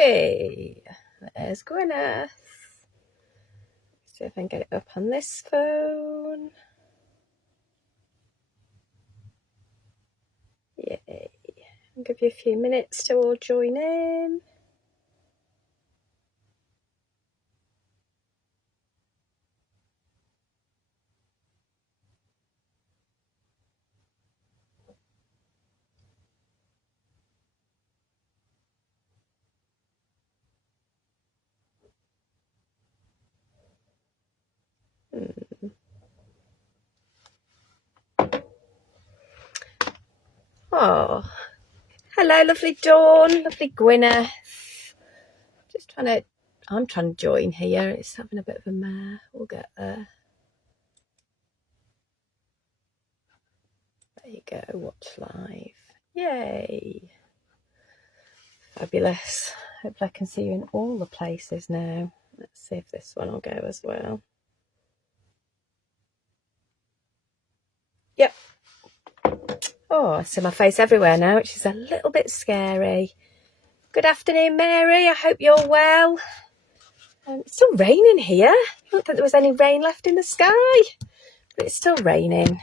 Hey, there's Gwyneth. See if I can get it up on this phone. Yay. I'll give you a few minutes to all join in. Oh, hello, lovely Dawn, lovely Gwyneth. I'm trying to join here. It's having a bit of a mare. We'll get there. There you go, watch live. Yay. Fabulous. Hopefully I can see you in all the places now. Let's see if this one will go as well. Yep. Oh, I see my face everywhere now, which is a little bit scary. Good afternoon, Mary. I hope you're well. It's still raining here. I don't think there was any rain left in the sky, but it's still raining.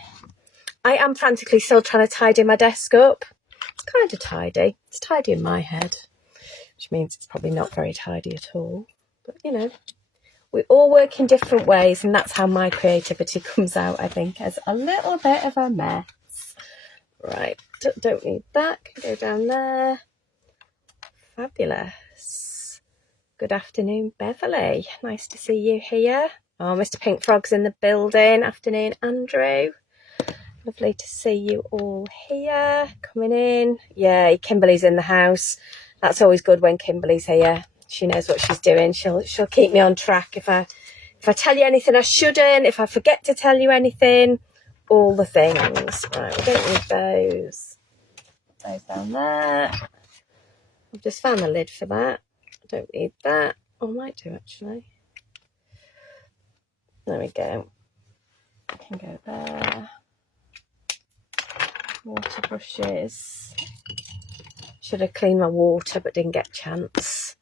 I am frantically still trying to tidy my desk up. It's kind of tidy. It's tidy in my head, which means it's probably not very tidy at all. But, you know, we all work in different ways, and that's how my creativity comes out, I think, as a little bit of a mess. Right, don't need that. Can go down there. Fabulous. Good afternoon, Beverly. Nice to see you here. Oh, Mr. Pink Frog's in the building. Afternoon, Andrew. Lovely to see you all here. Coming in. Yay, Kimberly's in the house. That's always good when Kimberly's here. She knows what she's doing. She'll keep me on track if I tell you anything I shouldn't, if I forget to tell you anything, all the things. Right, we don't need those. Those down there. I've just found the lid for that. I don't need that. Oh, I might do actually. There we go. I can go there. Water brushes. Should have cleaned my water but didn't get a chance.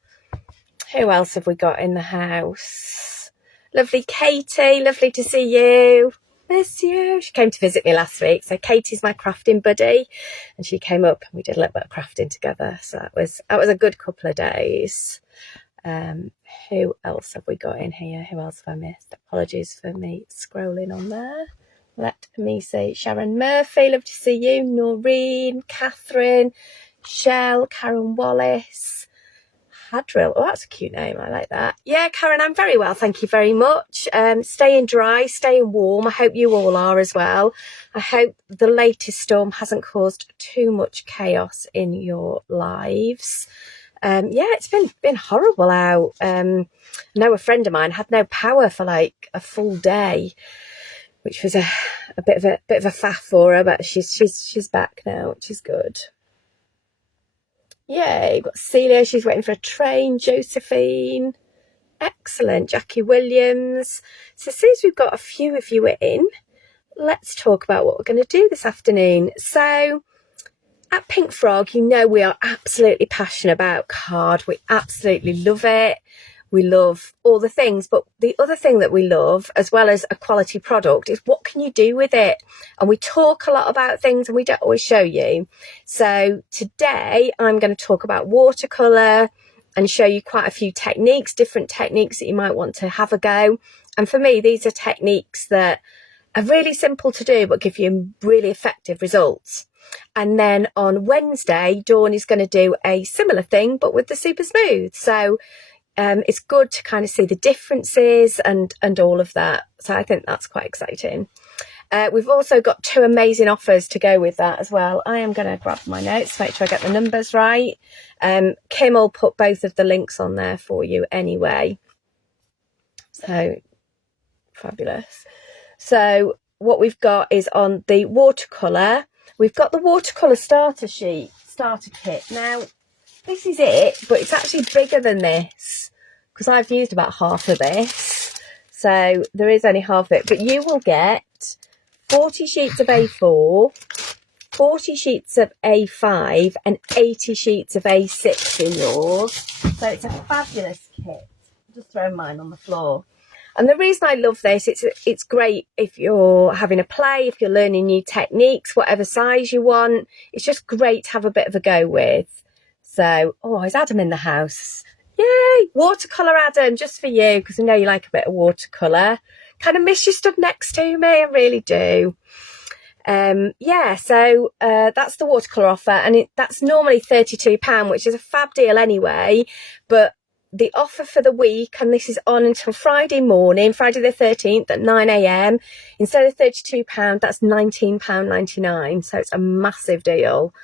Who else have we got in the house? Lovely Katie, lovely to see you. Miss you. She came to visit me last week. So Katie's my crafting buddy, and she came up and we did a little bit of crafting together. So that was a good couple of days. Who else have we got in here? Who else have I missed? Apologies for me scrolling on there. Let me say Sharon Murphy, love to see you. Noreen, Catherine, Shell, Karen Wallace, Hadrill. Oh, that's a cute name. I like that. Yeah, Karen, I'm very well. Thank you very much. Staying dry, staying warm. I hope you all are as well. I hope the latest storm hasn't caused too much chaos in your lives. Yeah, it's been horrible out. I know a friend of mine had no power for like a full day, which was a bit of a faff for her, but she's back now, which is good. Yay, got Celia, she's waiting for a train. Josephine, excellent. Jackie Williams. So as soon as we've got a few of you in, let's talk about what we're going to do this afternoon. So at Pink Frog, you know we are absolutely passionate about card. We absolutely love it. We love all the things, but the other thing that we love, as well as a quality product, is what can you do with it? And we talk a lot about things and we don't always show you. So today I'm going to talk about watercolour and show you quite a few techniques, different techniques that you might want to have a go. And for me, these are techniques that are really simple to do, but give you really effective results. And then on Wednesday, Dawn is going to do a similar thing, but with the Super Smooth. So it's good to kind of see the differences and all of that. So I think that's quite exciting. We've also got 2 amazing offers to go with that as well. I am going to grab my notes, make sure I get the numbers right. Kim will put both of the links on there for you anyway. So fabulous. So what we've got is on the watercolour. We've got the watercolour starter kit. Now, this is it, but it's actually bigger than this because I've used about half of this. So there is only half of it, but you will get 40 sheets of A4, 40 sheets of A5 and 80 sheets of A6 in yours. So it's a fabulous kit. Just throw mine on the floor. And the reason I love this, it's great if you're having a play, if you're learning new techniques, whatever size you want. It's just great to have a bit of a go with. So, oh, is Adam in the house? Yay! Watercolour, Adam, just for you, because I know you like a bit of watercolour. Kind of miss you stood next to me, I really do. Yeah, so that's the watercolour offer, and that's normally £32, which is a fab deal anyway, but the offer for the week, and this is on until Friday morning, Friday the 13th at 9 a.m. Instead of £32, that's £19.99. So it's a massive deal.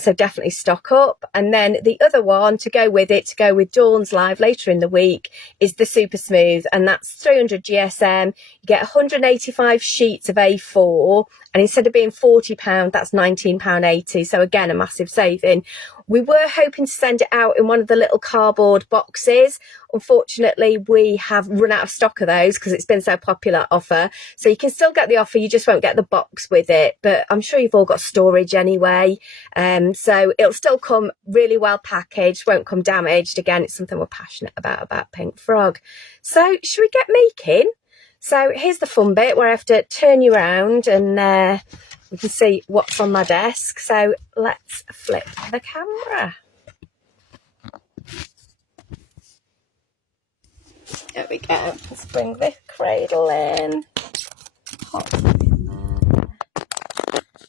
So definitely stock up. And then the other one to go with it, to go with Dawn's Live later in the week, is the Super Smooth. And that's 300 GSM. You get 185 sheets of A4. And instead of being £40, that's £19.80. So again, a massive saving. We were hoping to send it out in one of the little cardboard boxes. Unfortunately, we have run out of stock of those because it's been so popular offer. So you can still get the offer, you just won't get the box with it. But I'm sure you've all got storage anyway. So it'll still come really well packaged, won't come damaged. Again, it's something we're passionate about Pink Frog. So should we get making? So here's the fun bit where I have to turn you around and we can see what's on my desk. So let's flip the camera. There we go. Let's bring the cradle in. Pop it in there.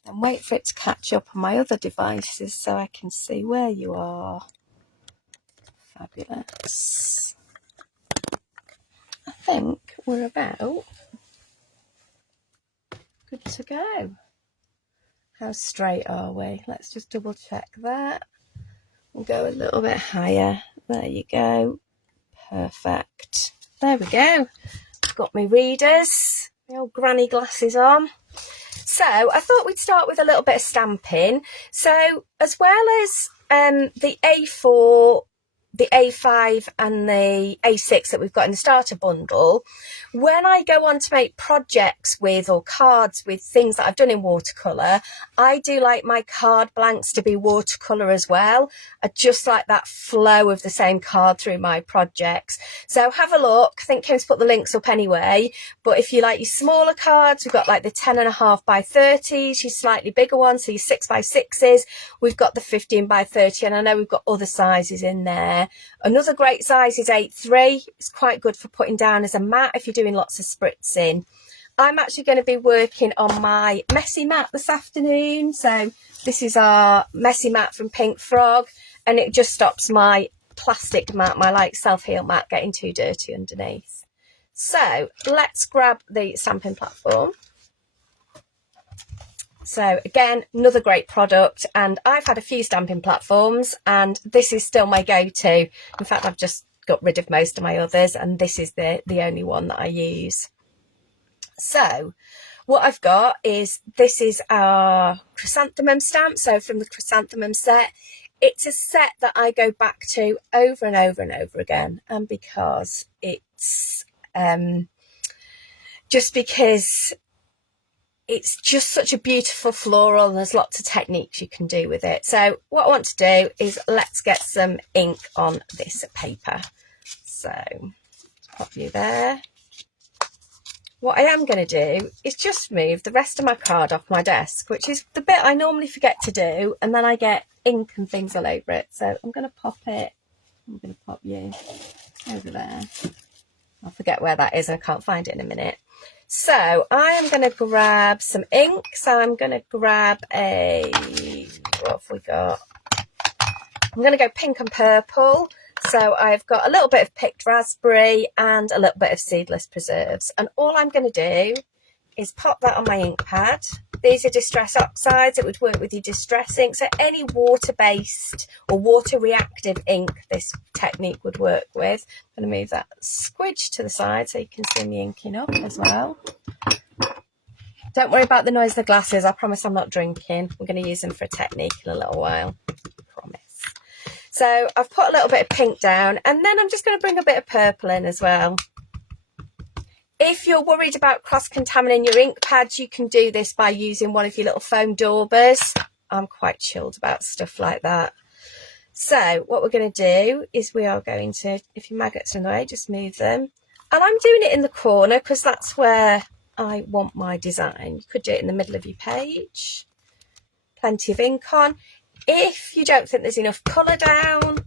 And wait for it to catch up on my other devices so I can see where you are. Fabulous. I think we're about good to go. How straight are we? Let's just double check that. We'll go a little bit higher. There you go. Perfect. There we go. Got my readers, my old granny glasses on. So I thought we'd start with a little bit of stamping. So as well as the A4, the A5 and the A6 that we've got in the starter bundle, when I go on to make projects with or cards with things that I've done in watercolour, I do like my card blanks to be watercolour as well. I just like that flow of the same card through my projects. So have a look. I think Kim's put the links up anyway. But if you like your smaller cards, we've got like the 10.5 by 30s, your slightly bigger ones, so your 6 by 6s. We've got the 15 by 30, and I know we've got other sizes in there. Another great size is 8.3. It's quite good for putting down as a mat if you're doing lots of spritzing. I'm actually going to be working on my messy mat this afternoon. So this is our messy mat from Pink Frog, and it just stops my plastic mat, my like self-heal mat, getting too dirty underneath. So let's grab the stamping platform. So again, another great product, and I've had a few stamping platforms and this is still my go-to. In fact, I've just got rid of most of my others and this is the only one that I use. So what I've got is, this is our chrysanthemum stamp. So from the chrysanthemum set, it's a set that I go back to over and over and over again. And because it's it's just such a beautiful floral, and there's lots of techniques you can do with it. So what I want to do is let's get some ink on this paper. So pop you there. What I am going to do is just move the rest of my card off my desk, which is the bit I normally forget to do, and then I get ink and things all over it. So I'm going to pop it, I'm going to pop you over there. I'll forget where that is and I can't find it in a minute. So I am going to grab some ink. So I'm going to grab what have we got? I'm going to go pink and purple. So I've got a little bit of picked raspberry and a little bit of seedless preserves. And all I'm going to do is pop that on my ink pad. These are distress oxides. It would work with your distress ink. So any water-based or water-reactive ink this technique would work with. I'm going to move that squidge to the side so you can see me inking up as well. Don't worry about the noise of the glasses. I promise I'm not drinking. I'm going to use them for a technique in a little while. Promise. So I've put a little bit of pink down, and then I'm just going to bring a bit of purple in as well. If you're worried about cross-contaminating your ink pads, you can do this by using one of your little foam daubers. I'm quite chilled about stuff like that. So what we're going to do is we are going to, if your maggots are in the way, just move them. And I'm doing it in the corner because that's where I want my design. You could do it in the middle of your page. Plenty of ink on. If you don't think there's enough colour down,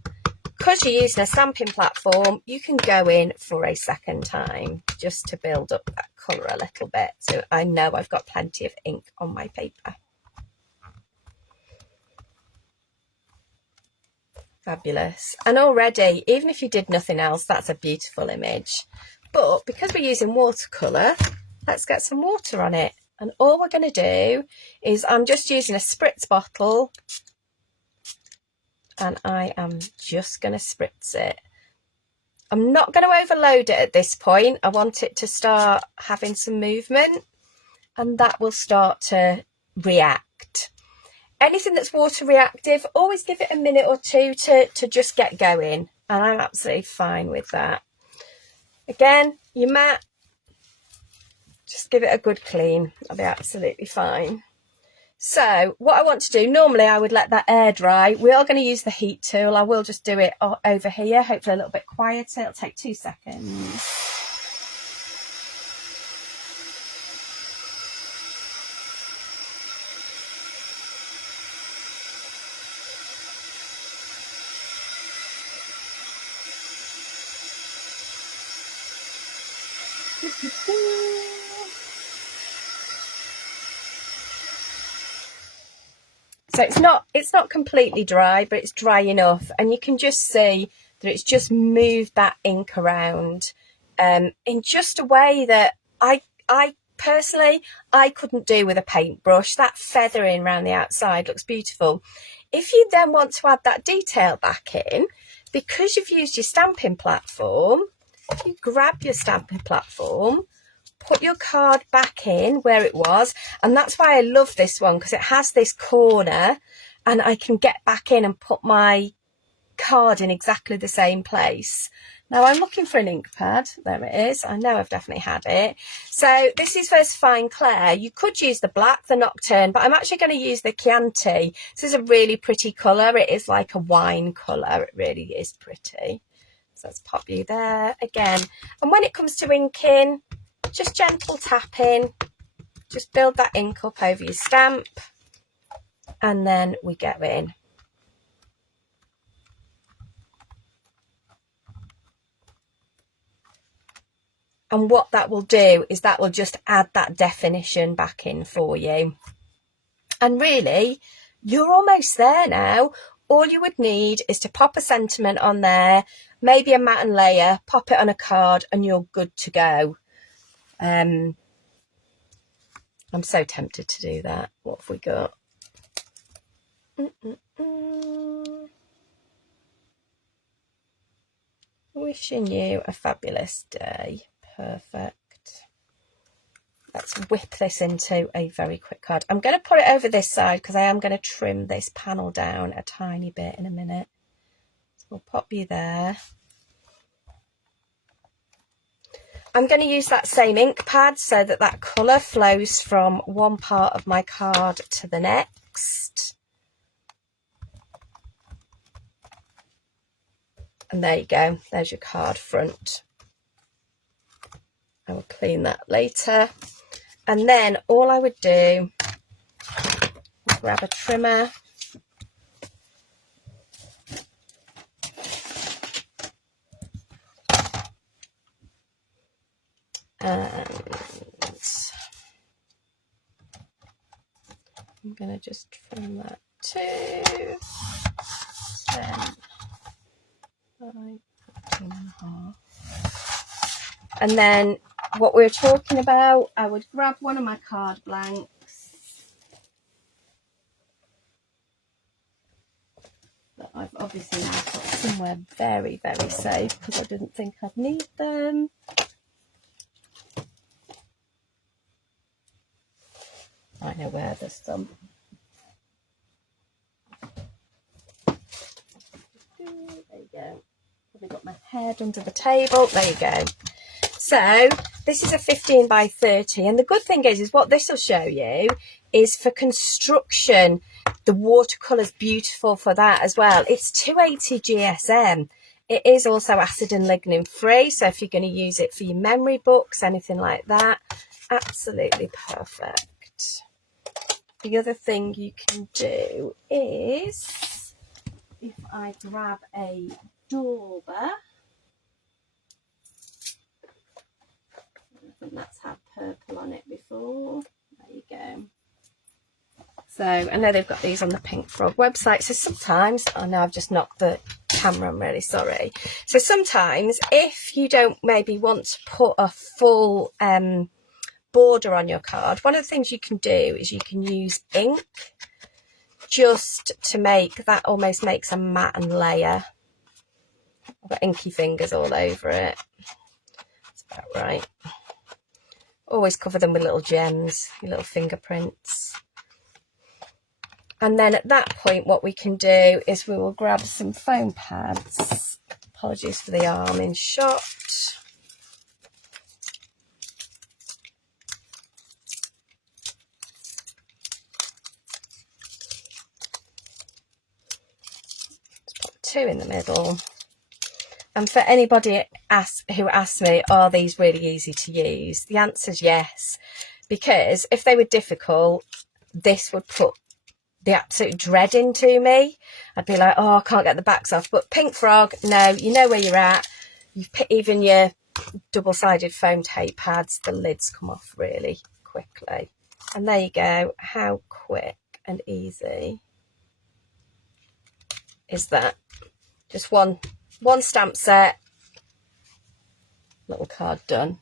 because you're using a stamping platform, you can go in for a second time just to build up that colour a little bit. So I know I've got plenty of ink on my paper. Fabulous. And already, even if you did nothing else, that's a beautiful image. But because we're using watercolour, let's get some water on it. And all we're going to do is I'm just using a spritz bottle and I am just going to spritz it. I'm not going to overload it at this point. I want it to start having some movement and that will start to react. Anything that's water reactive, always give it a minute or two to just get going. And I'm absolutely fine with that. Again, your mat, just give it a good clean. I'll be absolutely fine. So what I want to do, normally I would let that air dry. We are going to use the heat tool. I will just do it over here, hopefully a little bit quieter. It'll take 2 seconds. So it's not completely dry, but it's dry enough, and you can just see that it's just moved that ink around in just a way that I personally I couldn't do with a paintbrush. That feathering around the outside looks beautiful. If you then want to add that detail back in, because you've used your stamping platform, if you grab your stamping platform, put your card back in where it was, and that's why I love this one, because it has this corner and I can get back in and put my card in exactly the same place. Now I'm looking for an ink pad. There it is. I know I've definitely had it. So this is Versafine Clair. You could use the black, the Nocturne, but I'm actually going to use the Chianti. This is a really pretty colour. It is like a wine colour. It really is pretty. So let's pop you there again. And when it comes to inking, just gentle tapping, just build that ink up over your stamp, and then we go in. And what that will do is that will just add that definition back in for you. And really, you're almost there now. All you would need is to pop a sentiment on there, maybe a matte and layer, pop it on a card, and you're good to go. I'm so tempted to do that. What have we got? Wishing you a fabulous day. Perfect. Let's whip this into a very quick card. I'm going to put it over this side because I am going to trim this panel down a tiny bit in a minute. So we'll pop you there. I'm going to use that same ink pad so that that colour flows from one part of my card to the next. And there you go, there's your card front. I will clean that later. And then all I would do is grab a trimmer. And I'm going to just trim that to 10, 5, 14.5. And then what we were talking about, I would grab one of my card blanks that I've obviously now got somewhere very, very safe because I didn't think I'd need them. I know where there's some. There you go. Probably got my head under the table. There you go. So This is a 15 by 30, and the good thing is what this will show you is for construction, the watercolour's beautiful for that as well. It's 280 GSM. It is also acid and lignin free, so if you're going to use it for your memory books, anything like that, absolutely perfect. The other thing you can do is, if I grab a dauber, I think that's had purple on it before. There you go. So I know they've got these on the Pink Frog website. So sometimes, oh no, I've just knocked the camera, I'm really sorry. So sometimes if you don't maybe want to put a full border on your card, one of the things you can do is you can use ink just to make that, almost makes a matte layer. I've got inky fingers all over it. That's about right. Always cover them with little gems, your little fingerprints. And then at that point, what we can do is we will grab some foam pads. Apologies for the arm in shot. Just put 2 in the middle. And for anybody who asks me, are these really easy to use? The answer is yes, because if they were difficult, this would put the absolute dread into me. I'd be like, oh, I can't get the backs off. But Pink Frog, no, you know where you're at. You've put even your double-sided foam tape pads, the lids come off really quickly. And there you go. How quick and easy is that? Just one stamp set, little card done.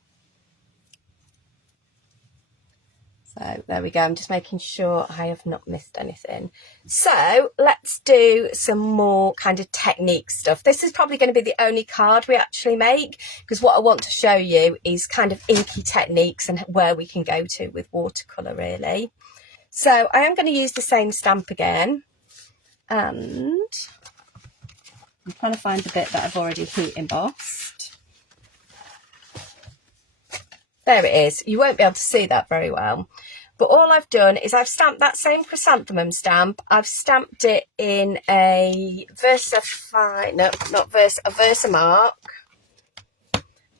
So there we go. I'm just making sure I have not missed anything. So let's do some more kind of technique stuff. This is probably going to be the only card we actually make, because what I want to show you is kind of inky techniques and where we can go to with watercolour really. So I am going to use the same stamp again, and I'm trying to find the bit that I've already heat embossed. There it is. You won't be able to see that very well. But all I've done is I've stamped that same chrysanthemum stamp. I've stamped it in a Versamark.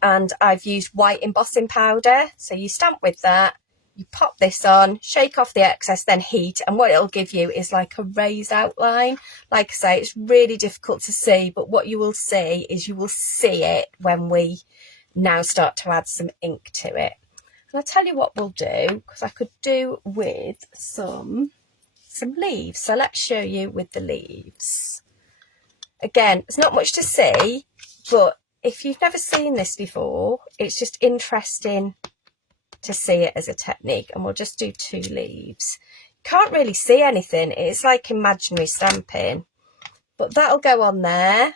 And I've used white embossing powder. So you stamp with that. You pop this on, shake off the excess, then heat, and what it'll give you is like a raised outline. Like I say, it's really difficult to see, but what you will see is you will see it when we now start to add some ink to it. And I'll tell you what we'll do, because I could do with some leaves. So let's show you with the leaves. Again, there's not much to see, but if you've never seen this before, it's just interesting to see it as a technique. And we'll just do 2 leaves. Can't really see anything, it's like imaginary stamping, but that'll go on there.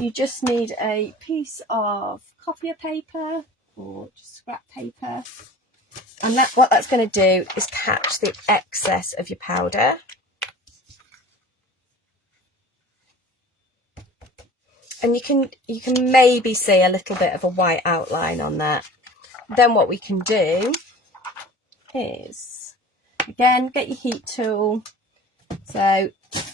You just need a piece of copier paper or just scrap paper, and what that's going to do is catch the excess of your powder. And you can maybe see a little bit of a white outline on that. Then what we can do is, again, get your heat tool. So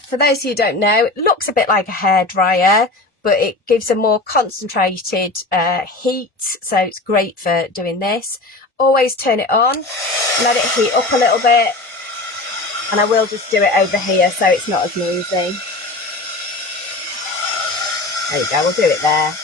for those of you who don't know, it looks a bit like a hairdryer, but it gives a more concentrated heat. So it's great for doing this. Always turn it on, let it heat up a little bit. And I will just do it over here so it's not as noisy. There you go, we'll do it there.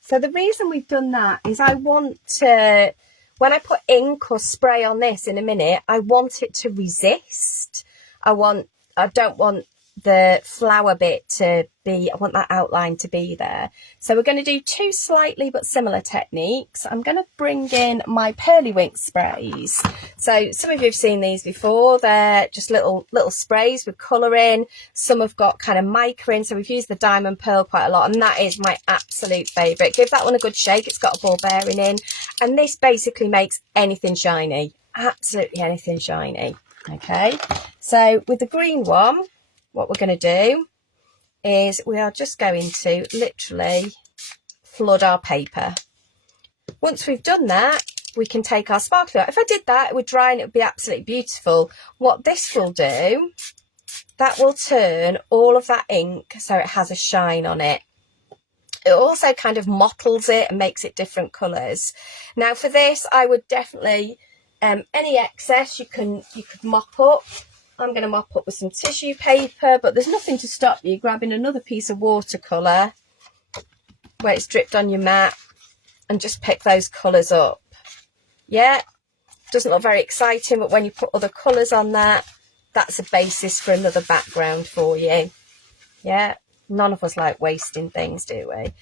So the reason we've done that is I want to, when I put ink or spray on this in a minute, I want it to resist. I don't want the flower bit to be, I want that outline to be there. So we're going to do two slightly but similar techniques. I'm going to bring in my Pearlywink sprays. So some of you have seen these before. They're just little sprays with colour in. Some have got kind of mica in, so we've used the diamond pearl quite a lot, and that is my absolute favourite. Give that one a good shake. It's got a ball bearing in, and this basically makes anything shiny, absolutely anything shiny. Okay, so with the green one, what we're going to do is we are just going to literally flood our paper. Once we've done that, we can take our sparkler out. If I did that, it would dry and it would be absolutely beautiful. What this will do, that will turn all of that ink so it has a shine on it. It also kind of mottles it and makes it different colours. Now for this, I would definitely, any excess you could mop up. I'm going to mop up with some tissue paper, but there's nothing to stop you grabbing another piece of watercolour where it's dripped on your mat and just pick those colours up. Yeah, doesn't look very exciting, but when you put other colours on that, that's a basis for another background for you. Yeah, none of us like wasting things, do we?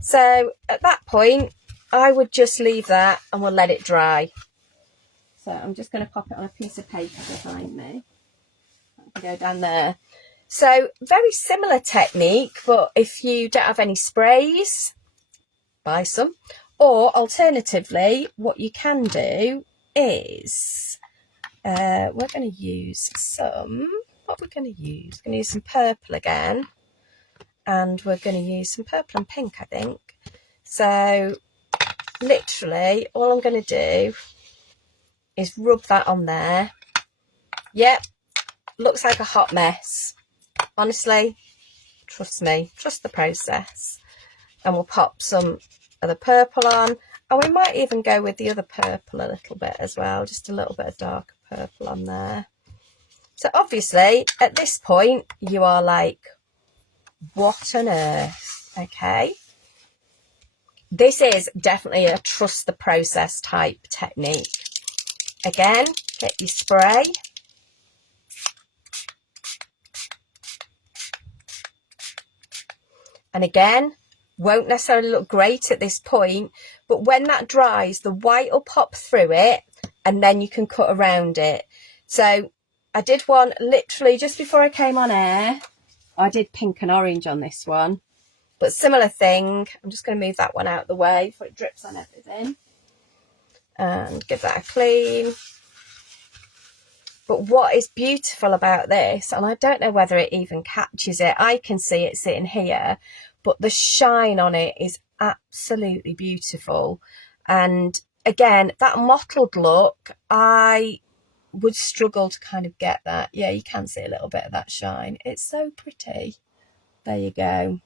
So at that point, I would just leave that and we'll let it dry. So I'm just going to pop it on a piece of paper behind me. Go down there. So very similar technique, but if you don't have any sprays, buy some. Or alternatively, what you can do is we're going to use some, what we're going to use? We're going to use some purple again, and we're going to use some purple and pink, I think. So literally all I'm going to do is rub that on there. Yep, looks like a hot mess. Honestly, trust me, trust the process. And we'll pop some of the purple on, and we might even go with the other purple a little bit as well, just a little bit of darker purple on there. So obviously at this point you are like, what on earth? Okay, this is definitely a trust the process type technique. Again, get your spray. And again, won't necessarily look great at this point, but when that dries, the white will pop through it and then you can cut around it. So I did one literally just before I came on air. I did pink and orange on this one, but similar thing. I'm just going to move that one out of the way before it drips on everything. And give that a clean. But what is beautiful about this, and I don't know whether it even catches it, I can see it sitting here, but the shine on it is absolutely beautiful. And again, that mottled look, I would struggle to kind of get that. Yeah, you can see a little bit of that shine. It's so pretty. There you go.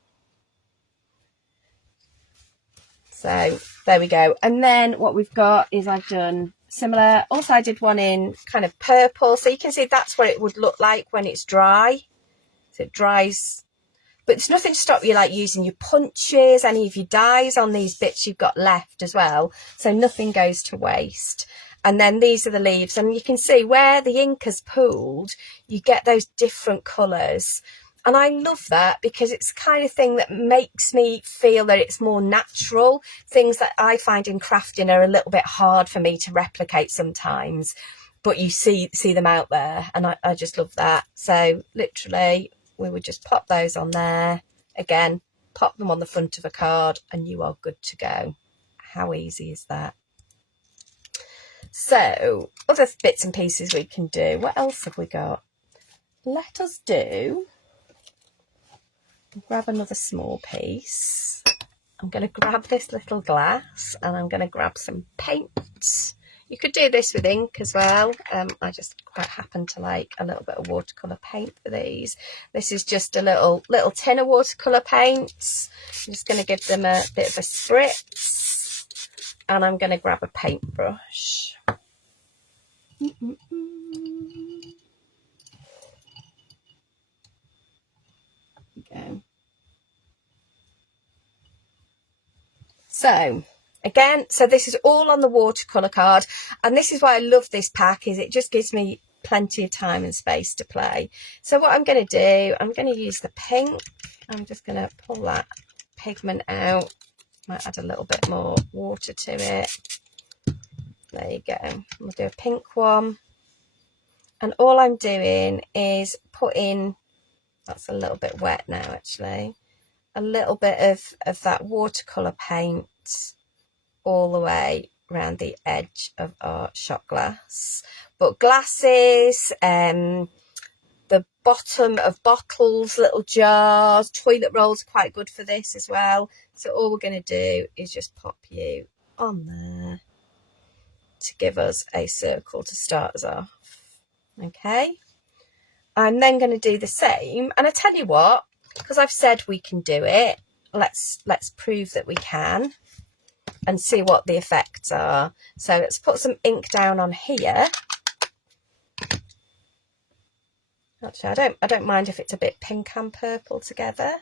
So there we go. And then what we've got is I've done similar. Also, I did one in kind of purple. So you can see that's what it would look like when it's dry. So it dries. But there's nothing to stop you like using your punches, any of your dyes on these bits you've got left as well. So nothing goes to waste. And then these are the leaves. And you can see where the ink has pooled, you get those different colours. And I love that because it's the kind of thing that makes me feel that it's more natural. Things that I find in crafting are a little bit hard for me to replicate sometimes, but you see them out there, and I just love that. So literally we would just pop those on there. Again, pop them on the front of a card and you are good to go. How easy is that? So other bits and pieces we can do. What else have we got? Let us do... grab another small piece. I'm going to grab this little glass and I'm going to grab some paint. You could do this with ink as well. I just quite happen to like a little bit of watercolour paint for these. This is just a little tin of watercolour paints. I'm just going to give them a bit of a spritz, and I'm going to grab a paintbrush. Go. So again, so this is all on the watercolour card, and this is why I love this pack, is it just gives me plenty of time and space to play. So what I'm going to do, I'm going to use the pink. I'm just going to pull that pigment out. Might add a little bit more water to it. There you go. We'll do a pink one. And all I'm doing is putting, that's a little bit wet now actually, a little bit of that watercolour paint all the way around the edge of our shot glass. But glasses, the bottom of bottles, little jars, toilet rolls are quite good for this as well. So all we're going to do is just pop you on there to give us a circle to start us off. Okay, I'm then going to do the same, and I tell you what, because I've said we can do it, let's prove that we can and see what the effects are. So let's put some ink down on here. Actually, I don't mind if it's a bit pink and purple together.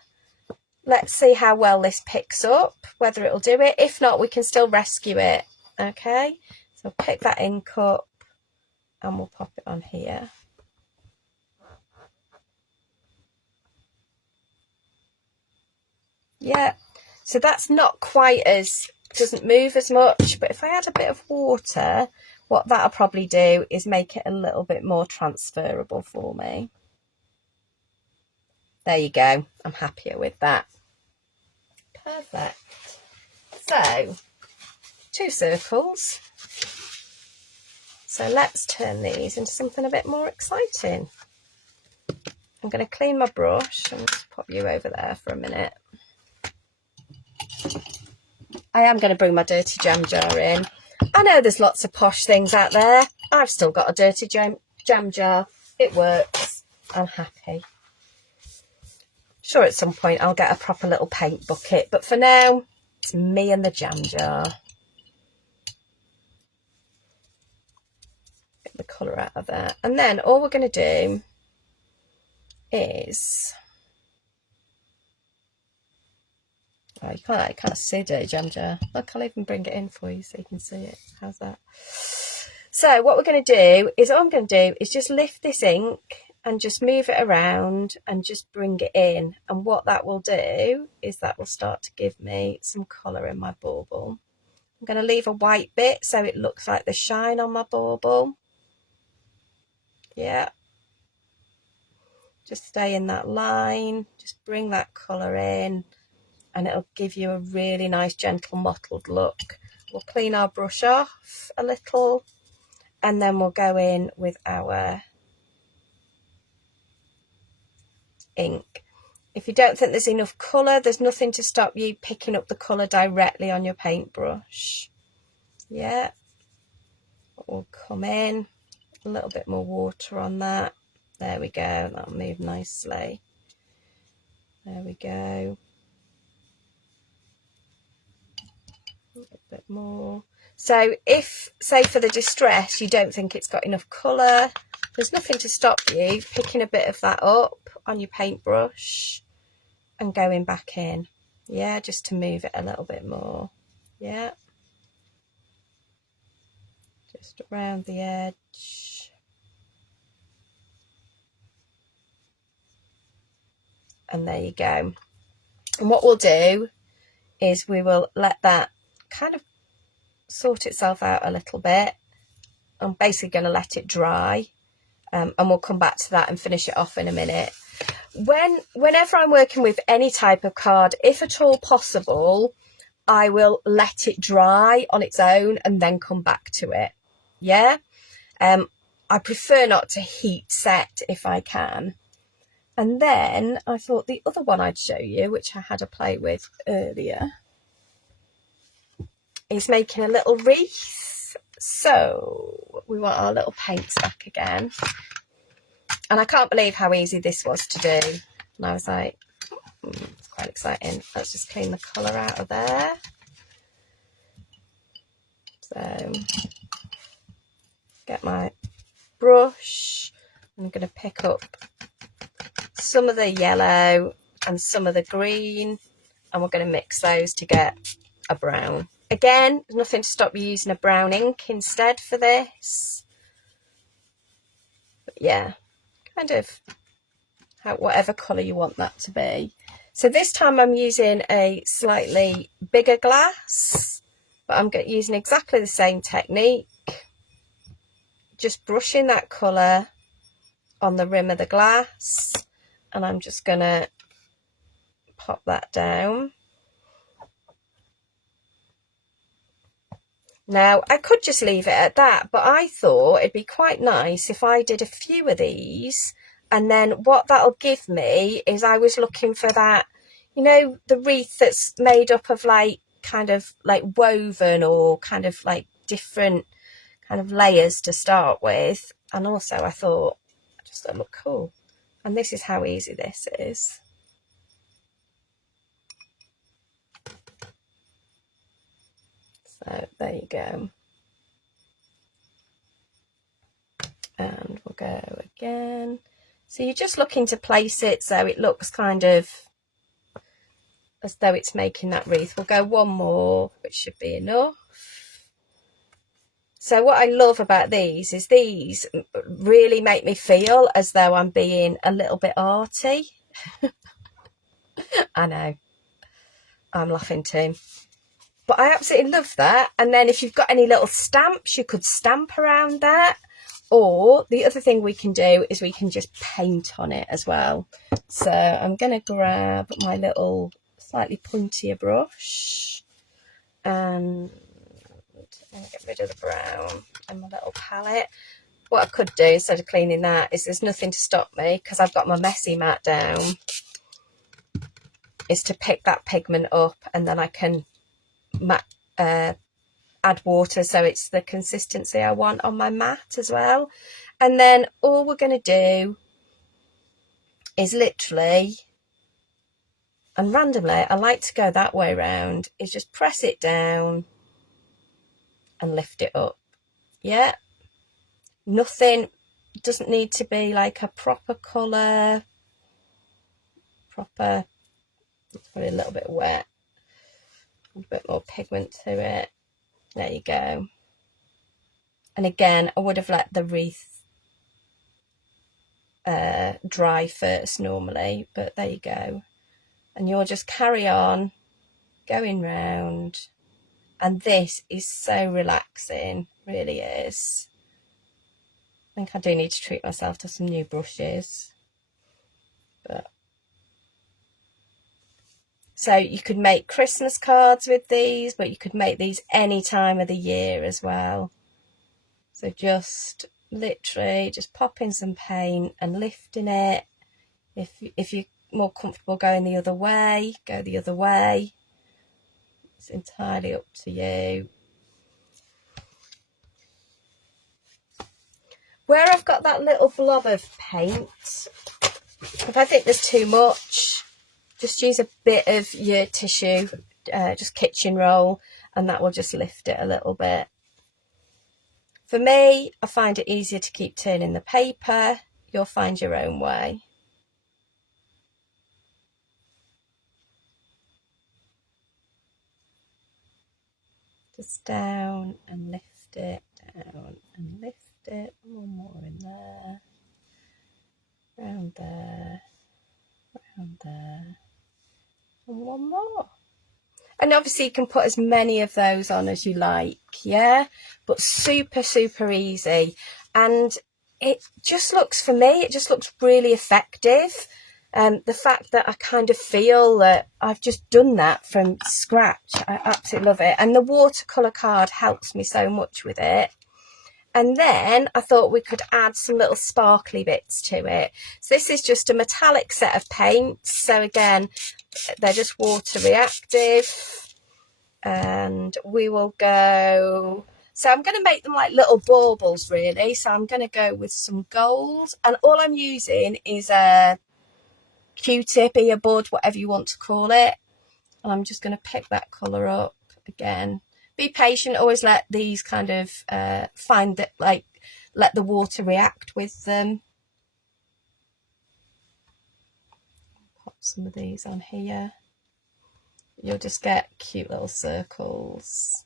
Let's see how well this picks up, whether it'll do it. If not, we can still rescue it. Okay, so pick that ink up and we'll pop it on here. Yeah, so that's not quite as, doesn't move as much, but if I add a bit of water, what that'll probably do is make it a little bit more transferable for me. There you go, I'm happier with that. Perfect. So, 2 circles. So let's turn these into something a bit more exciting. I'm going to clean my brush and just pop you over there for a minute. I am going to bring my dirty jam jar in. I know there's lots of posh things out there. I've still got a dirty jam jar. It works. I'm happy. Sure, at some point I'll get a proper little paint bucket, but for now, it's me and the jam jar. Get the colour out of there. And then all we're going to do is... Oh, you can't see dirty jam jar. Look, I'll even bring it in for you so you can see it. How's that? So what we're going to do is, all I'm going to do is just lift this ink and just move it around and just bring it in. And what that will do is that will start to give me some colour in my bauble. I'm going to leave a white bit so it looks like the shine on my bauble. Yeah. Just stay in that line. Just bring that colour in. And it'll give you a really nice gentle mottled look. We'll clean our brush off a little and then we'll go in with our ink. If you don't think there's enough colour, there's nothing to stop you picking up the colour directly on your paintbrush. Yeah, we'll come in, a little bit more water on that. There we go, that'll move nicely. There we go. A little bit more. So if, say for the distress, you don't think it's got enough colour, there's nothing to stop you picking a bit of that up on your paintbrush and going back in. Yeah, just to move it a little bit more. Yeah. Just around the edge. And there you go. And what we'll do is we will let that kind of sort itself out a little bit. I'm basically going to let it dry, and we'll come back to that and finish it off in a minute. Whenever I'm working with any type of card, if at all possible, I will let it dry on its own and then come back to it. Yeah, I prefer not to heat set if I can. And then I thought the other one I'd show you, which I had a play with earlier, is making a little wreath. So we want our little paints back again. And I can't believe how easy this was to do. And I was like, it's quite exciting. Let's just clean the colour out of there. So get my brush. I'm going to pick up some of the yellow and some of the green, and we're going to mix those to get a brown. Again, there's nothing to stop you using a brown ink instead for this. yeah, kind of whatever colour you want that to be. So this time I'm using a slightly bigger glass, but I'm using exactly the same technique, just brushing that colour on the rim of the glass, and I'm just going to pop that down. Now, I could just leave it at that, but I thought it'd be quite nice if I did a few of these, and then what that'll give me is, I was looking for that, you know, the wreath that's made up of like kind of like woven or kind of like different kind of layers to start with. And also I thought, just that look cool. And this is how easy this is. So there you go. And we'll go again. So you're just looking to place it so it looks kind of as though it's making that wreath. We'll go one more, which should be enough. So what I love about these is these really make me feel as though I'm being a little bit arty. I know, I'm laughing too. But I absolutely love that. And then if you've got any little stamps, you could stamp around that. Or the other thing we can do is we can just paint on it as well. So I'm going to grab my little slightly pointier brush and get rid of the brown and my little palette. What I could do instead of cleaning that is, there's nothing to stop me because I've got my messy mat down, is to pick that pigment up, and then I can add water so it's the consistency I want on my mat as well. And then all we're going to do is literally, and randomly, I like to go that way round, is just press it down and lift it up. Yeah, nothing, doesn't need to be like a proper colour, proper, it's probably a little bit wet, a bit more pigment to it. There you go. And again, I would have let the wreath dry first normally, but there you go. And you'll just carry on going round, and this is so relaxing, really is. I think I do need to treat myself to some new brushes. But so you could make Christmas cards with these, but you could make these any time of the year as well. So just literally just popping some paint and lifting it. If you're more comfortable going the other way, go the other way. It's entirely up to you. Where I've got that little blob of paint, if I think there's too much, just use a bit of your tissue, just kitchen roll, and that will just lift it a little bit. For me, I find it easier to keep turning the paper. You'll find your own way. Just down and lift it, down and lift it. One more in there, round there, round there, and one more. And obviously you can put as many of those on as you like, yeah? But super, super easy. And it just looks, for me, it just looks really effective. The fact that I kind of feel that I've just done that from scratch, I absolutely love it. And the watercolour card helps me so much with it. And then I thought we could add some little sparkly bits to it. So this is just a metallic set of paints. So again, they're just water reactive. And we will go, so I'm going to make them like little baubles really. So I'm going to go with some gold, and all I'm using is a Q-tip, earbud, whatever you want to call it. And I'm just going to pick that colour up again. Be patient, always let these kind of find it, like let the water react with them. Pop some of these on here. You'll just get cute little circles.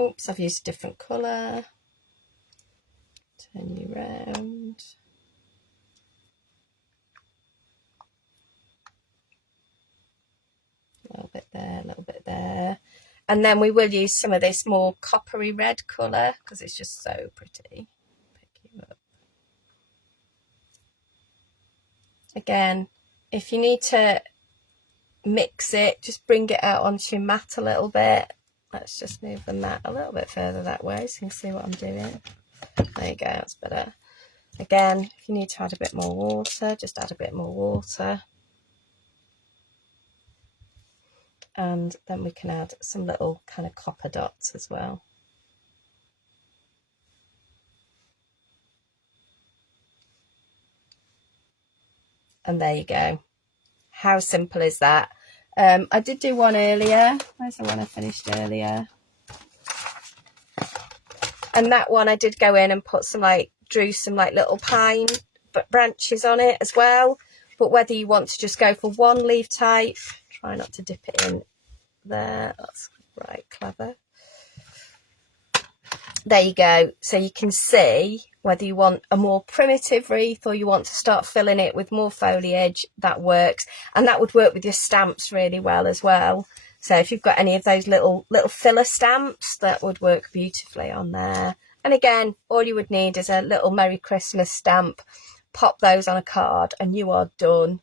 Oops, I've used a different colour. Turn you round. A little bit there, a little bit there. And then we will use some of this more coppery red colour because it's just so pretty. Pick you up. Again, if you need to mix it, just bring it out onto your mat a little bit. Let's just move the mat a little bit further that way so you can see what I'm doing. There you go, that's better. Again, if you need to add a bit more water, just add a bit more water. And then we can add some little kind of copper dots as well. And there you go. How simple is that? I did do one earlier. Where's the one I finished earlier? And that one I did go in and put some drew some little pine branches on it as well. But whether you want to just go for one leaf type, try not to dip it in there. That's right, clever. There you go. So you can see whether you want a more primitive wreath or you want to start filling it with more foliage, that works. And that would work with your stamps really well as well. So if you've got any of those little filler stamps, that would work beautifully on there. And again, all you would need is a little Merry Christmas stamp. Pop those on a card and you are done.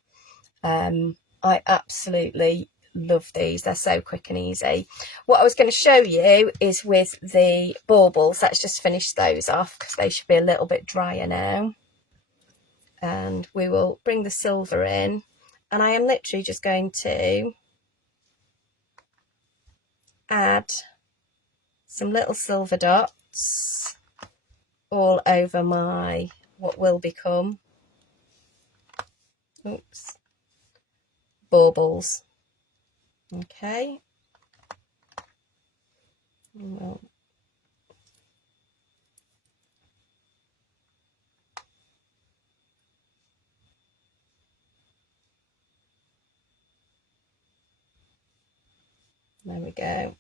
I absolutely love these. They're so quick and easy. What I was going to show you is with the baubles. Let's just finish those off because they should be a little bit drier now. And we will bring the silver in. And I am literally just going to add some little silver dots all over my what will become baubles. Okay. Well, there we go.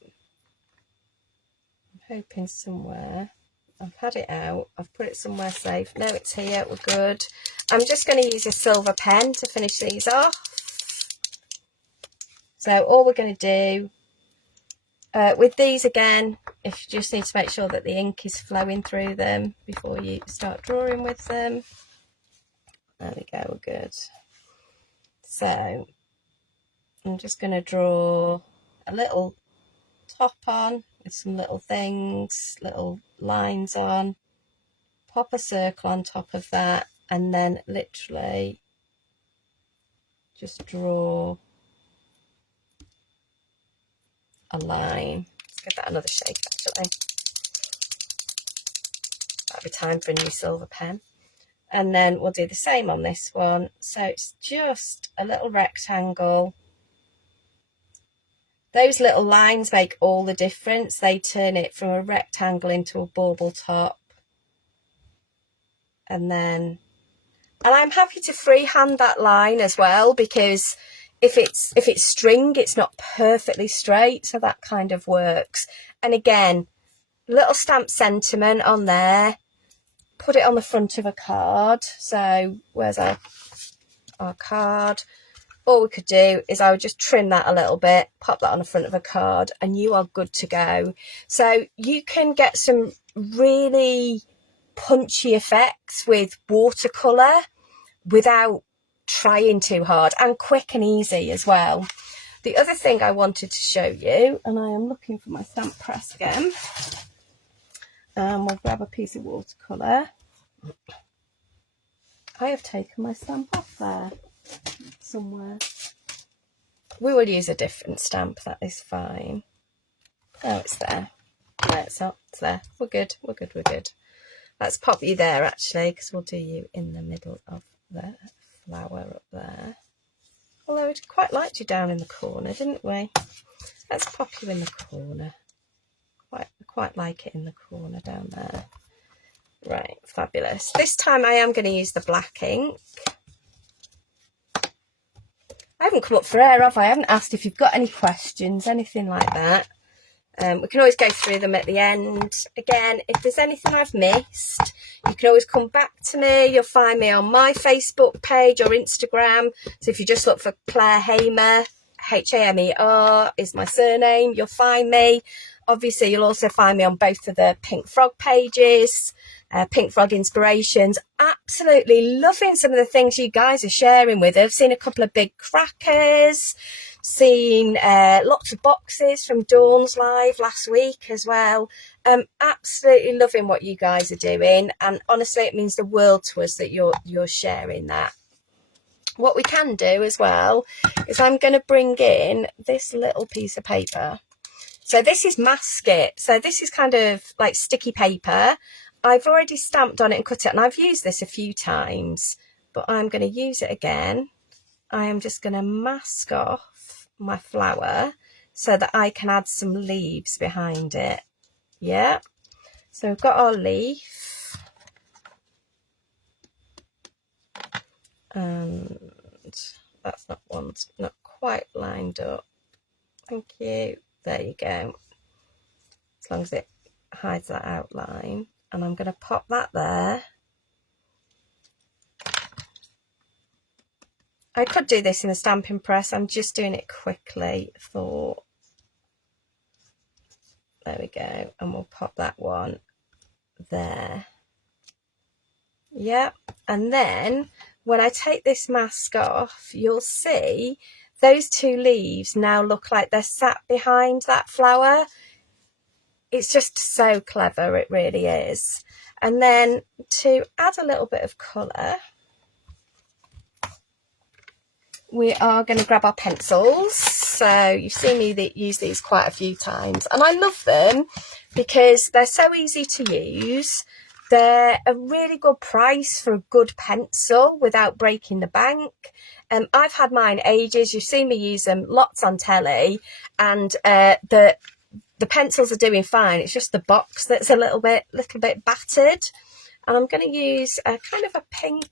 I'm hoping somewhere. I've had it out. I've put it somewhere safe. No, it's here. We're good. I'm just going to use a silver pen to finish these off. So all we're going to do with these, again, if you just need to make sure that the ink is flowing through them before you start drawing with them. There we go, we're good. So I'm just going to draw a little top on with some little things, little lines on, pop a circle on top of that, and then literally just draw a line. Let's give that another shake actually. That'll be time for a new silver pen. And then we'll do the same on this one. So it's just a little rectangle. Those little lines make all the difference. They turn it from a rectangle into a bauble top. And I'm happy to freehand that line as well, because if it's string, it's not perfectly straight, so that kind of works. And again, little stamp sentiment on there. Put it on the front of a card. So where's our card? All we could do is I would just trim that a little bit, pop that on the front of a card, and you are good to go. So you can get some really punchy effects with watercolour without trying too hard, and quick and easy as well. The other thing I wanted to show you, and I am looking for my stamp press again, we'll grab a piece of watercolour. I have taken my stamp off there somewhere. We will use a different stamp, that is fine. Oh, it's there. No, it's not. It's there. We're good. We're good. We're good. Let's pop you there actually, because we'll do you in the middle of the flower up there. Although we quite liked you down in the corner, didn't we? Let's pop you in the corner. Quite like it in the corner down there. Right, fabulous. This time I am going to use the black ink. I haven't come up for air, have I? I haven't asked if you've got any questions, anything like that. We can always go through them at the end. Again, if there's anything I've missed, you can always come back to me. You'll find me on my Facebook page or Instagram. So if you just look for Claire Hamer, Hamer is my surname, you'll find me. Obviously, you'll also find me on both of the Pink Frog pages, Pink Frog Inspirations. Absolutely loving some of the things you guys are sharing with us. I've seen a couple of big crackers, seen lots of boxes from Dawn's live last week as well. Absolutely loving what you guys are doing, and honestly it means the world to us that you're sharing that. What we can do as well is I'm going to bring in this little piece of paper. So this is Masket. So this is kind of like sticky paper. I've already stamped on it and cut it, and I've used this a few times, but I'm going to use it again. I am just going to mask off my flower so that I can add some leaves behind it. Yeah. So we've got our leaf. And that's not quite lined up. Thank you. There you go. As long as it hides that outline. And I'm going to pop that there. I could do this in a stamping press. I'm just doing it quickly. Thought. There we go. And we'll pop that one there. Yeah. And then when I take this mask off, you'll see those two leaves now look like they're sat behind that flower. It's just so clever, it really is. And then to add a little bit of colour, we are going to grab our pencils. So you've seen me use these quite a few times, and I love them because they're so easy to use. They're a really good price for a good pencil without breaking the bank. I've had mine ages. You've seen me use them lots on telly, and the pencils are doing fine. It's just the box that's a little bit battered. And I'm going to use a kind of a pink.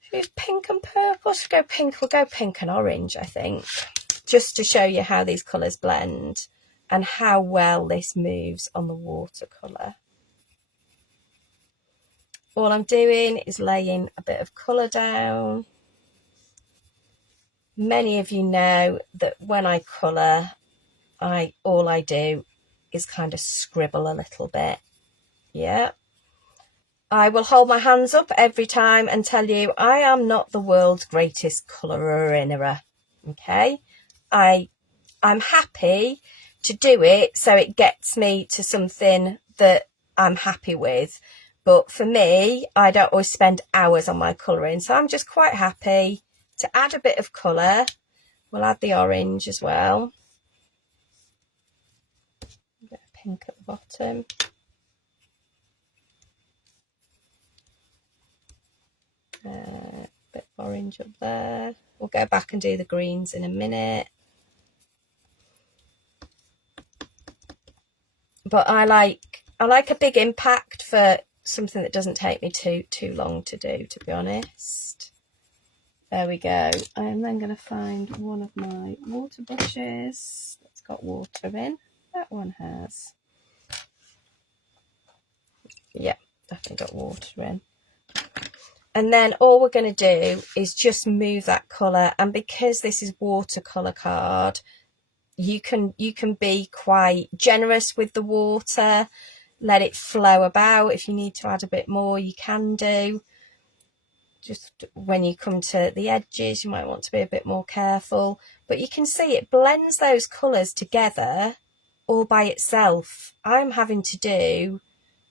Should I use pink and purple? Should I go pink? We'll go pink and orange, I think, just to show you how these colours blend and how well this moves on the watercolour. All I'm doing is laying a bit of colour down. Many of you know that when I colour, all I do is kind of scribble a little bit. Yeah. I will hold my hands up every time and tell you I am not the world's greatest colourer. Okay. I'm happy to do it so it gets me to something that I'm happy with. But for me, I don't always spend hours on my colouring. So I'm just quite happy to add a bit of colour. We'll add the orange as well. A bit of pink at the bottom. Bit of orange up there. We'll go back and do the greens in a minute. But I like a big impact for something that doesn't take me too long to do, to be honest. There we go. I am then going to find one of my water brushes that's got water in. That one has. Yeah, definitely got water in. And then all we're going to do is just move that colour. And because this is watercolour card, you can be quite generous with the water. Let it flow about. If you need to add a bit more, you can do. Just when you come to the edges, you might want to be a bit more careful. But you can see it blends those colours together all by itself. I'm having to do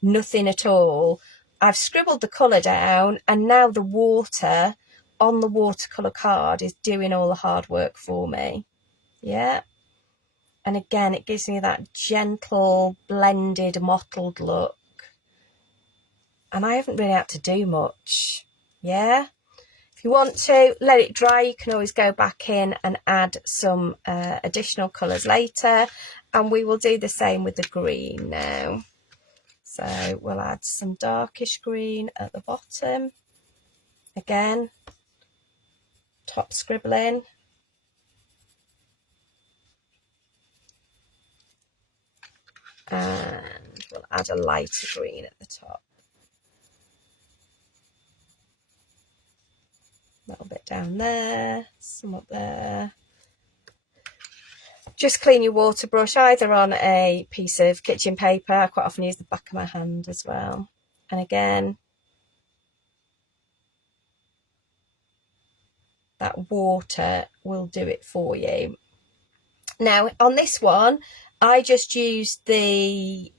nothing at all. I've scribbled the colour down, and now the water on the watercolour card is doing all the hard work for me. Yeah. And again, it gives me that gentle, blended, mottled look. And I haven't really had to do much. Yeah. If you want to let it dry, you can always go back in and add some additional colours later. And we will do the same with the green now. So we'll add some darkish green at the bottom. Again, top scribbling. And we'll add a lighter green at the top. A little bit down there, some up there. Just clean your water brush either on a piece of kitchen paper. I quite often use the back of my hand as well. And again, that water will do it for you. Now on this one, I just used the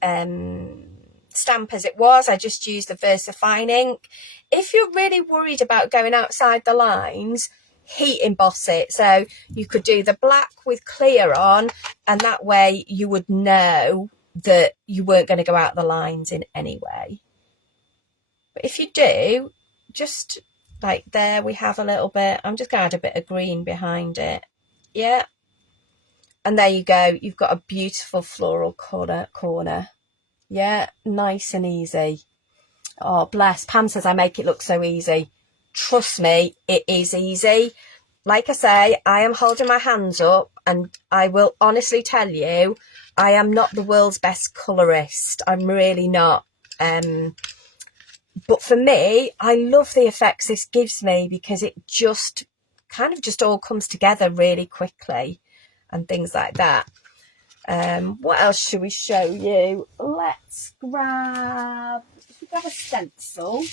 stamp as it was. I just used the VersaFine ink. If you're really worried about going outside the lines, heat emboss it. So you could do the black with clear on, and that way you would know that you weren't going to go out the lines in any way. But if you do, just like there we have a little bit, I'm just going to add a bit of green behind it. Yeah. And there you go. You've got a beautiful floral corner. Yeah, nice and easy. Oh, bless. Pam says I make it look so easy. Trust me, it is easy. Like I say, I am holding my hands up, and I will honestly tell you, I am not the world's best colourist. I'm really not. But for me, I love the effects this gives me, because it just kind of just all comes together really quickly and things like that. What else should we show you? Let's grab a stencil.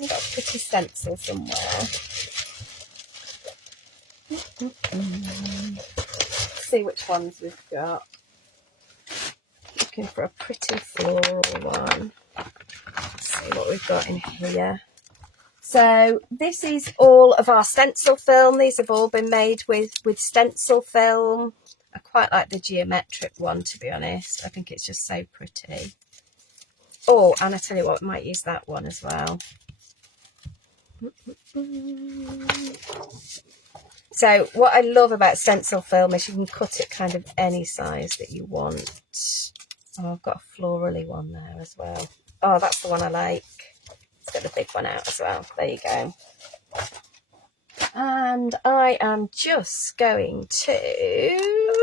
I've got a pretty stencil somewhere. See which ones we've got. Looking for a pretty floral one. Let's see what we've got in here. So this is all of our stencil film. These have all been made with stencil film. I quite like the geometric one, to be honest. I think it's just so pretty. Oh, and I tell you what, we might use that one as well. So what I love about stencil film is you can cut it kind of any size that you want. Oh, I've got a florally one there as well. Oh, that's the one I like. Let's get the big one out as well. There you go. And I am just going to...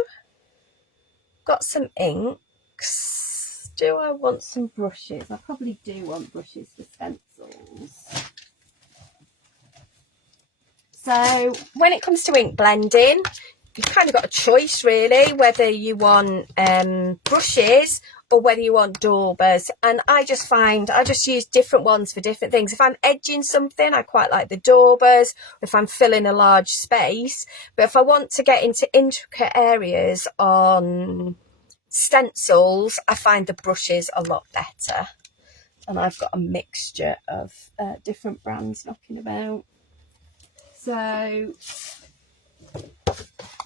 Got some inks. Do I want some brushes? I probably do want brushes for stencils. So when it comes to ink blending, you've kind of got a choice really, whether you want brushes or whether you want daubers. And I just find I just use different ones for different things. If I'm edging something, I quite like the daubers, if I'm filling a large space. But if I want to get into intricate areas on stencils, I find the brushes a lot better. And I've got a mixture of different brands knocking about. So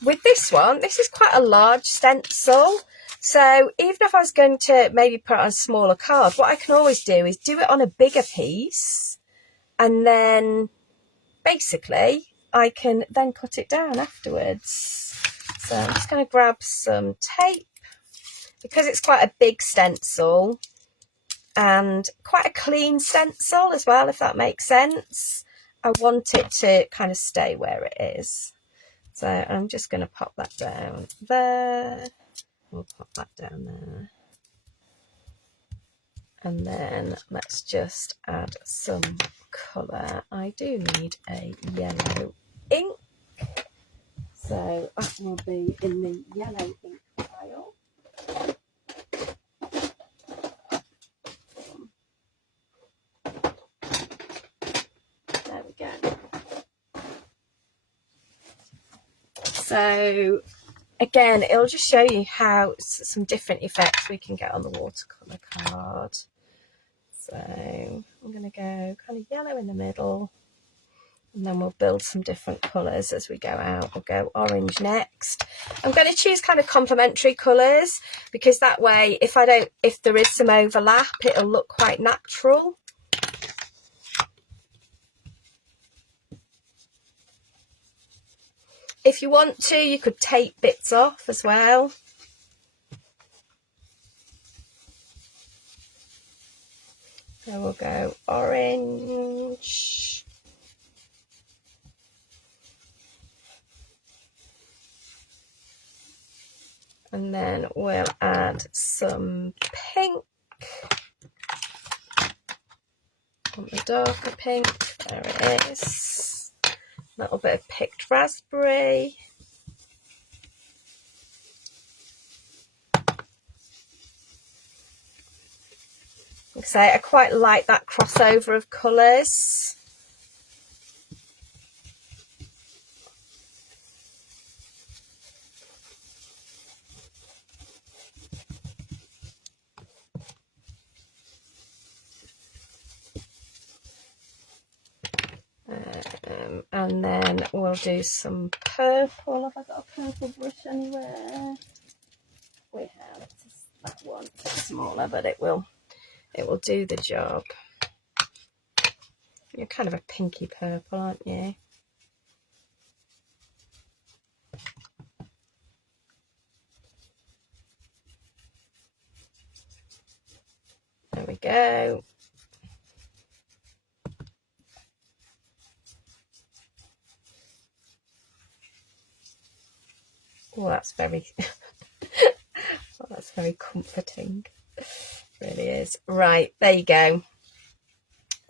with this one, this is quite a large stencil. So even if I was going to maybe put it on a smaller card, what I can always do is do it on a bigger piece, and then basically I can then cut it down afterwards. So I'm just going to grab some tape, because it's quite a big stencil and quite a clean stencil as well, if that makes sense. I want it to kind of stay where it is. So I'm just going to pop that down there. We'll pop that down there. And then let's just add some colour. I do need a yellow ink. So that will be in the yellow ink pile. There we go. So again, it'll just show you how some different effects we can get on the watercolour card. So I'm going to go kind of yellow in the middle, and then we'll build some different colours as we go out. We'll go orange next. I'm going to choose kind of complementary colours, because that way if there is some overlap, it'll look quite natural. If you want to, you could tape bits off as well. So we'll go orange. And then we'll add some pink. Want the darker pink, there it is. A little bit of picked raspberry. Like I say, I quite like that crossover of colours. And then we'll do some purple. Have I got a purple brush anywhere? We have. It's that one. It's smaller, but it will do the job. You're kind of a pinky purple, aren't you? There we go. Oh, that's very oh, that's very comforting. It really is. Right, there you go.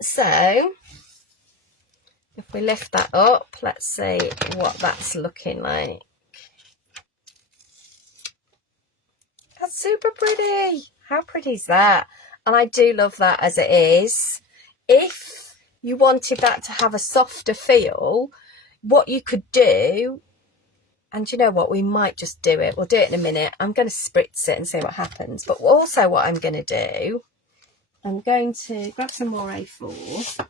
So if we lift that up, let's see what that's looking like. That's super pretty. How pretty is that? And I do love that as it is. If you wanted that to have a softer feel, what you could do, and you know what, we might just do it. We'll do it in a minute. I'm going to spritz it and see what happens. But also what I'm going to do, I'm going to grab some more A4.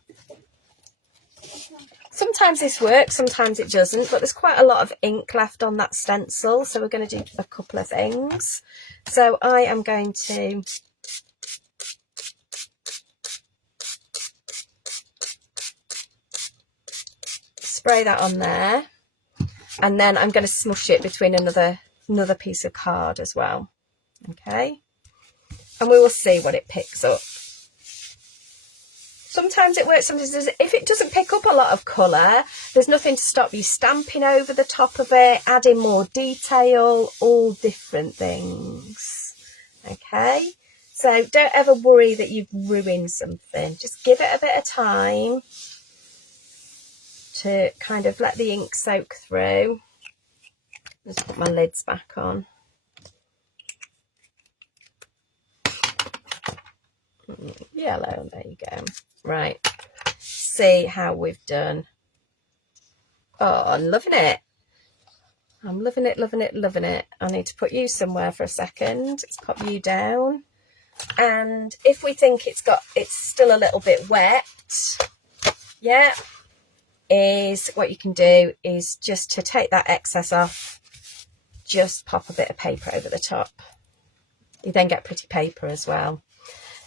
Sometimes this works, sometimes it doesn't, but there's quite a lot of ink left on that stencil, so we're going to do a couple of things. So I am going to spray that on there, and then I'm going to smush it between another piece of card as well. Okay, and we will see what it picks up. Sometimes it works, sometimes it doesn't. If it doesn't pick up a lot of colour, there's nothing to stop you stamping over the top of it, adding more detail, all different things. Okay, so don't ever worry that you've ruined something. Just give it a bit of time to kind of let the ink soak through. Just put my lids back on. Yellow, there you go. Right, see how we've done. Oh, I'm loving it. I'm loving it, loving it, loving it. I need to put you somewhere for a second. Let's pop you down. And if we think it's still a little bit wet, yeah, is what you can do is just to take that excess off, just pop a bit of paper over the top. You then get pretty paper as well.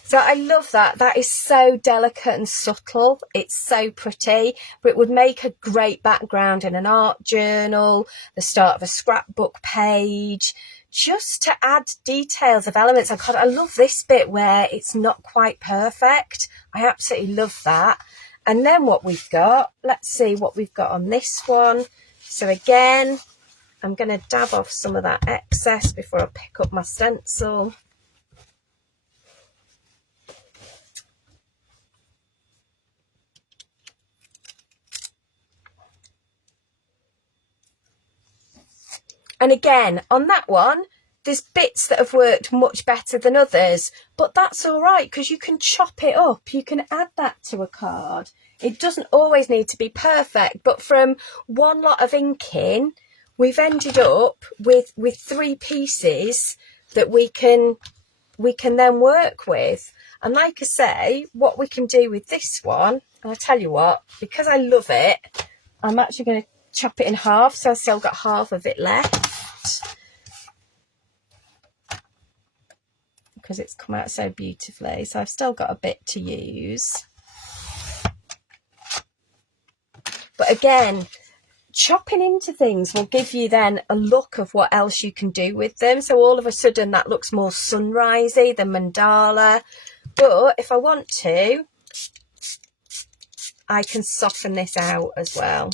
So I love that. That is so delicate and subtle. It's so pretty, but it would make a great background in an art journal, the start of a scrapbook page, just to add details of elements. I love this bit where it's not quite perfect. I absolutely love that. And then what we've got, let's see what we've got on this one. So again, I'm going to dab off some of that excess before I pick up my stencil. And again, on that one, there's bits that have worked much better than others, but that's all right because you can chop it up. You can add that to a card. It doesn't always need to be perfect, but from one lot of inking, we've ended up with 3 pieces that we can then work with. And like I say, what we can do with this one, and I tell you what, because I love it, I'm actually going to chop it in half, so I've still got half of it left because it's come out so beautifully. So I've still got a bit to use. But again, chopping into things will give you then a look of what else you can do with them. So all of a sudden that looks more sunrisey than mandala. But if I want to, I can soften this out as well.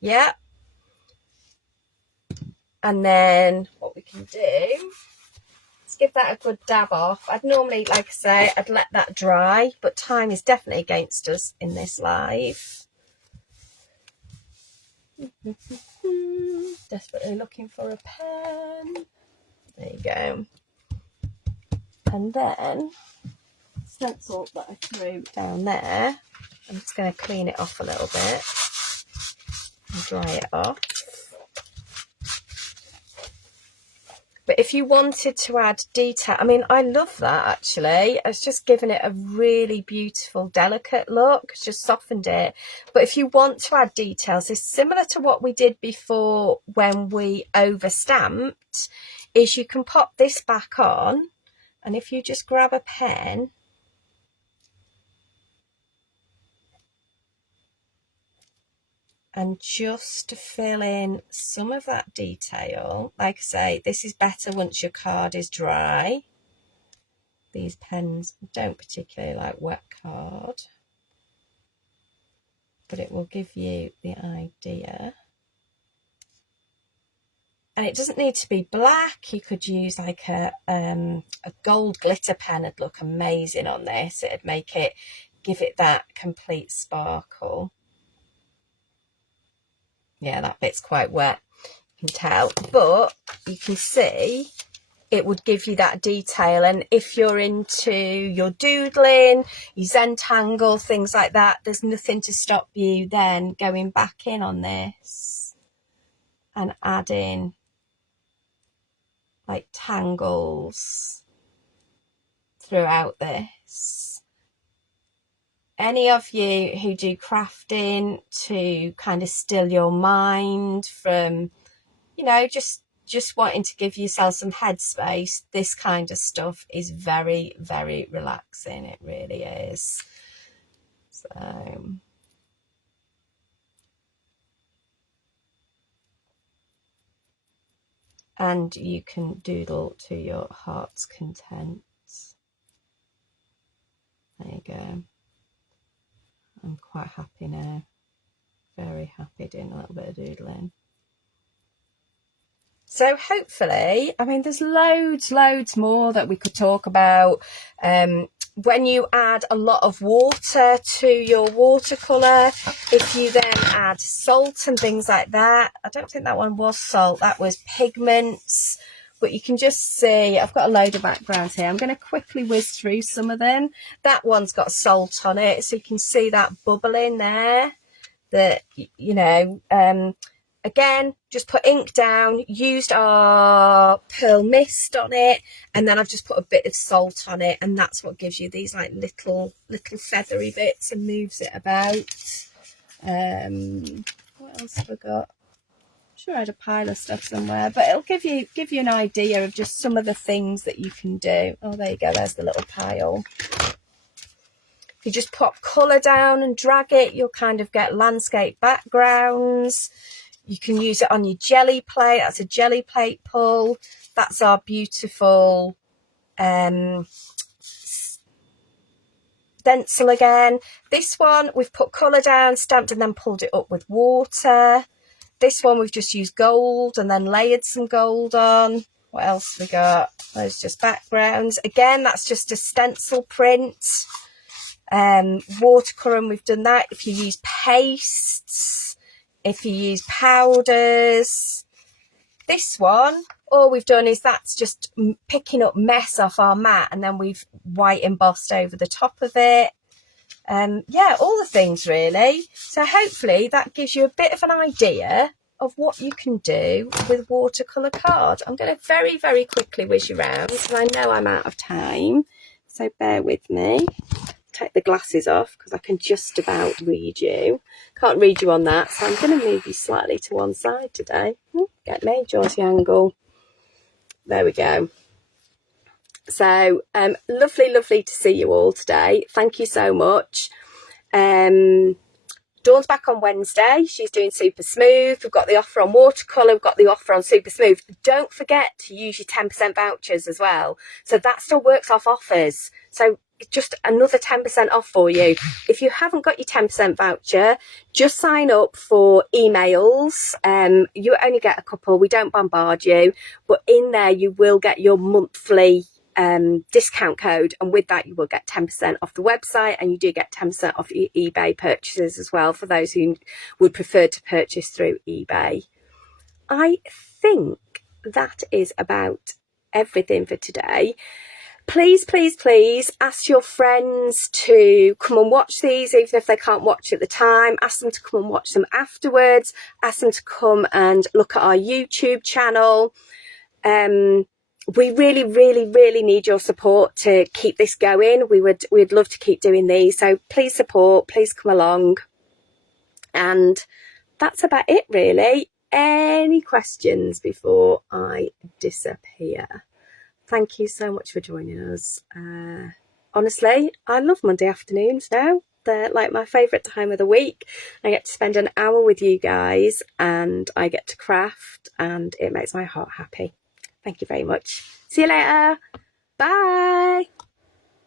Yeah. And then what we can do, let's give that a good dab off. I'd normally, like I say, I'd let that dry, but time is definitely against us in this live. Desperately looking for a pen. There you go. And then stencil that I threw down there, I'm just going to clean it off a little bit and dry it off. But if you wanted to add detail, I mean, I love that actually. It's just given it a really beautiful, delicate look. It's just softened it. But if you want to add details, it's similar to what we did before when we over-stamped, is you can pop this back on, and if you just grab a pen, and just to fill in some of that detail. Like I say, this is better once your card is dry. These pens don't particularly like wet card, but it will give you the idea. And it doesn't need to be black. You could use like a gold glitter pen. It'd look amazing on this. It'd make it, give it that complete sparkle. Yeah, that bit's quite wet, you can tell, but you can see it would give you that detail. And if you're into your doodling, your Zentangle, things like that, there's nothing to stop you then going back in on this and adding like tangles throughout this. Any of you who do crafting to kind of still your mind from, you know, just wanting to give yourself some headspace, this kind of stuff is very, very relaxing. It really is. So, and you can doodle to your heart's content. There you go. I'm quite happy now, very happy doing a little bit of doodling. So hopefully, I mean, there's loads more that we could talk about. When you add a lot of water to your watercolour, if you then add salt and things like that, I don't think that one was salt, that was pigments. But you can just see, I've got a load of backgrounds here. I'm going to quickly whiz through some of them. That one's got salt on it, so you can see that bubbling there. That, you know, again, just put ink down, used our pearl mist on it, and then I've just put a bit of salt on it, and that's what gives you these like little feathery bits and moves it about. What else have I got? Sure, I had a pile of stuff somewhere, but it'll give you an idea of just some of the things that you can do. Oh, there you go, there's the little pile. If you just pop colour down and drag it, you'll kind of get landscape backgrounds. You can use it on your jelly plate. That's a jelly plate pull. That's our beautiful stencil again. This one we've put colour down, stamped, and then pulled it up with water. This one we've just used gold and then layered some gold on. What else have we got? There's just backgrounds. Again, that's just a stencil print. Watercolour, and we've done that. If you use pastes, if you use powders. This one, all we've done is that's just picking up mess off our mat, and then we've white embossed over the top of it. Yeah, all the things really. So hopefully that gives you a bit of an idea of what you can do with watercolour card. I'm going to very, very quickly whiz you around because I know I'm out of time. So bear with me. Take the glasses off because I can just about read you. Can't read you on that, so I'm going to move you slightly to one side today. Get me, Georgie angle. There we go. So lovely to see you all today. Thank you so much. Dawn's back on Wednesday. She's doing Super Smooth. We've got the offer on watercolour. We've got the offer on Super Smooth. Don't forget to use your 10% vouchers as well. So that still works off offers. So just another 10% off for you. If you haven't got your 10% voucher, just sign up for emails. You only get a couple. We don't bombard you, but in there you will get your monthly discount code, and with that you will get 10% off the website, and you do get 10% off your eBay purchases as well for those who would prefer to purchase through eBay. I think that is about everything for today. Please, please, please ask your friends to come and watch these, even if they can't watch at the time. Ask them to come and watch them afterwards. Ask them to come and look at our YouTube channel. We really, really, really need your support to keep this going. We'd love to keep doing these. So please support, please come along. And that's about it, really. Any questions before I disappear? Thank you so much for joining us. Honestly, I love Monday afternoons now. They're like my favourite time of the week. I get to spend an hour with you guys and I get to craft, and it makes my heart happy. Thank you very much. See you later. Bye.